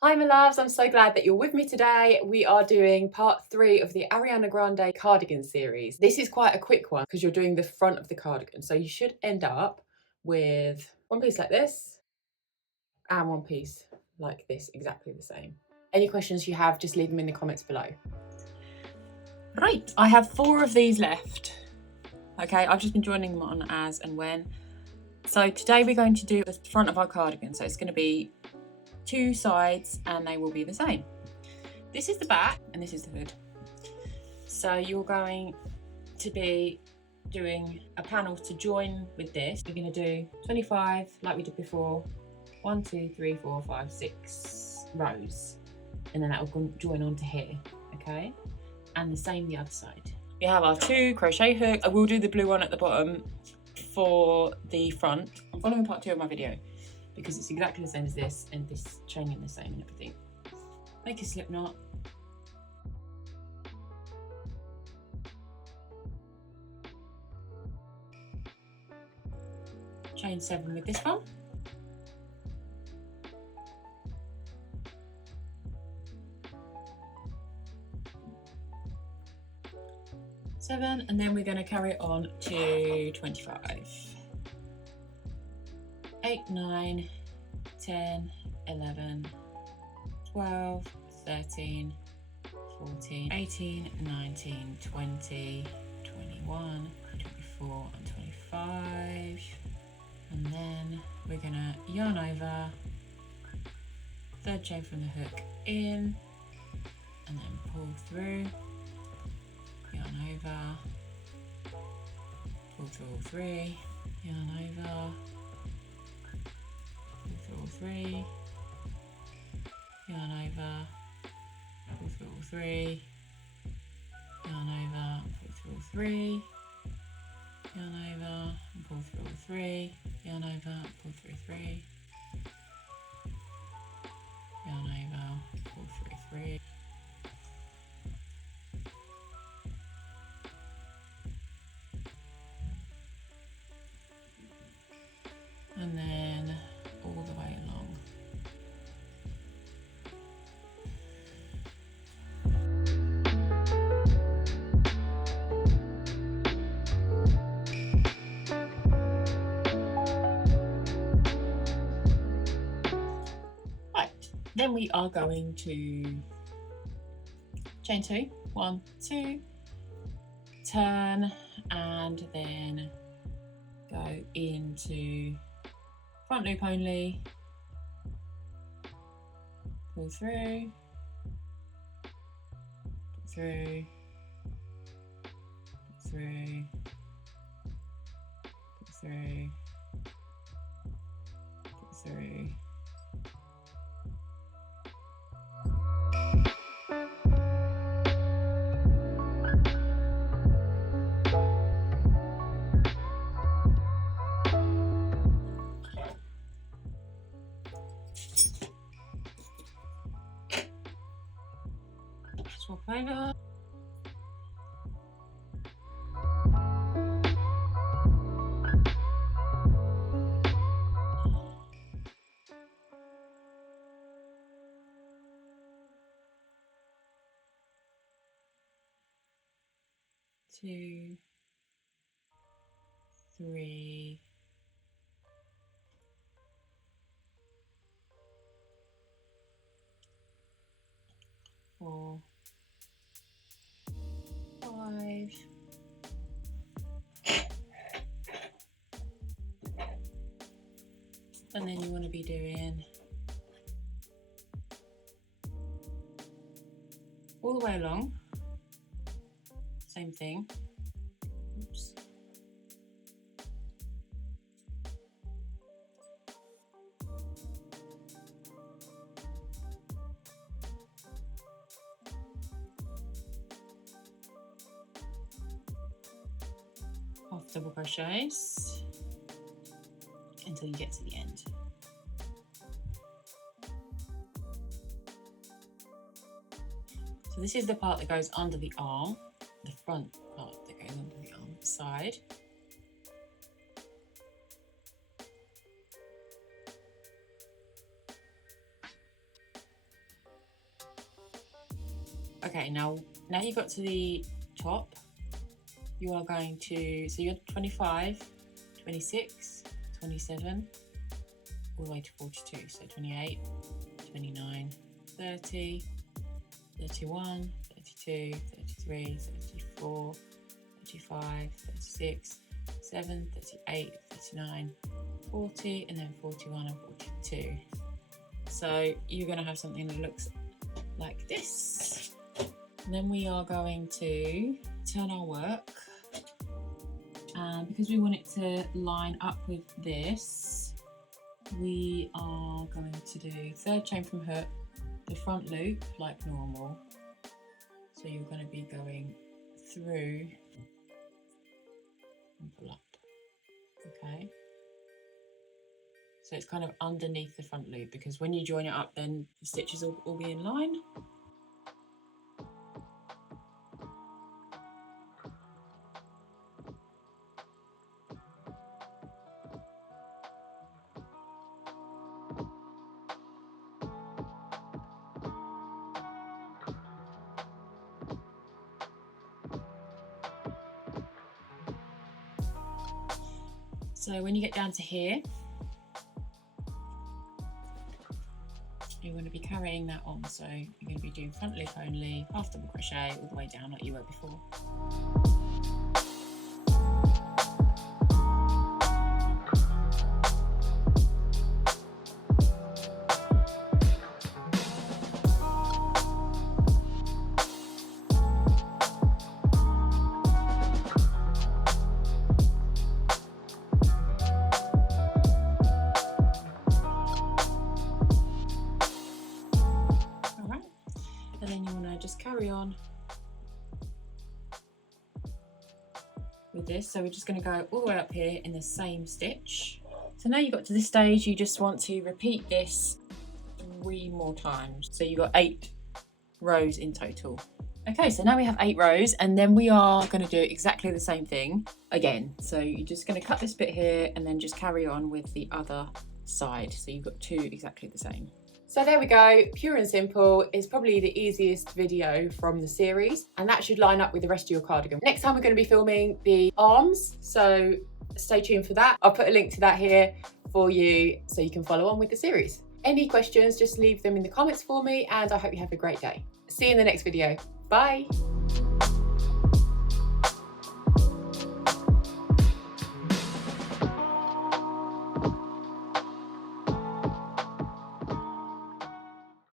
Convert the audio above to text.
Hi my loves, I'm so glad that you're with me today. We are doing part 3 of the Ariana Grande Cardigan series. This is quite a quick one because you're doing the front of the cardigan. So you should end up with one piece like this and one piece like this, exactly the same. Any questions you have, just leave them in the comments below. Right, I have 4 of these left. Okay, I've just been joining them on as and when. So today we're going to do the front of our cardigan. So it's going to be 2 sides and they will be the same. This is the back and this is the hood. So you're going to be doing a panel to join with this. We're going to do 25 like we did before. 1, 2, 3, 4, 5, 6 rows, and then that will join onto here. Okay, and the same the other side. We have our 2 crochet hooks. I will do the blue one at the bottom for the front. I'm following part 2 of my video because it's exactly the same as this, and this chaining the same and everything. Make a slip knot. Chain 7 with this one. Seven, and then we're going to carry it on to 25. 8, 9, 10, 11, 12, 13, 14, 18, 19, 20, 21, 24 and 25. And then we're going to yarn over, 3rd chain from the hook in, and then pull through, yarn over, pull through all 3, yarn over, pull through all 3, yarn over, pull through all 3, yarn over, pull through all 3, yarn over, and pull through all 3, yarn over, pull through 3, yarn over, pull through 3. And then all the way along. Right, then we are going to chain 2, 1, 2, turn, and then go into front loop only, pull through, pull through, pull through, pull through, pull through. Swap over. Two, 3, 4, 5. And then you want to be doing all the way along. Same thing. Oops. Half double crochets until you get to the end. So this is the part that goes under the arm, the front part that goes under the arm side. Okay, now you got to the top, you are going to, so you're 25, 26, 27, all the way to 42, so 28, 29, 30, 31, 32, 33, 34, 35, 36, 7, 38, 39, 40, and then 41 and 42. So you're going to have something that looks like this. And then we are going to turn our work, and because we want it to line up with this, we are going to do third chain from hook, the front loop like normal. So you're going to be going through and pull up. Okay, so it's kind of underneath the front loop, because when you join it up then the stitches will all be in line. So when you get down to here, you're going to be carrying that on. So you're going to be doing front loop only, half double crochet all the way down like you were before. And then you want to just carry on with this. So we're just going to go all the way up here in the same stitch. So now you've got to this stage, you just want to repeat this 3 more times. So you've got 8 rows in total. Okay, so now we have 8 rows, and then we are going to do exactly the same thing again. So you're just going to cut this bit here and then just carry on with the other side. So you've got 2 exactly the same. So there we go, pure and simple. It's probably the easiest video from the series, and that should line up with the rest of your cardigan. Next time we're going to be filming the arms, so stay tuned for that. I'll put a link to that here for you so you can follow on with the series. Any questions, just leave them in the comments for me, and I hope you have a great day. See you in the next video. Bye.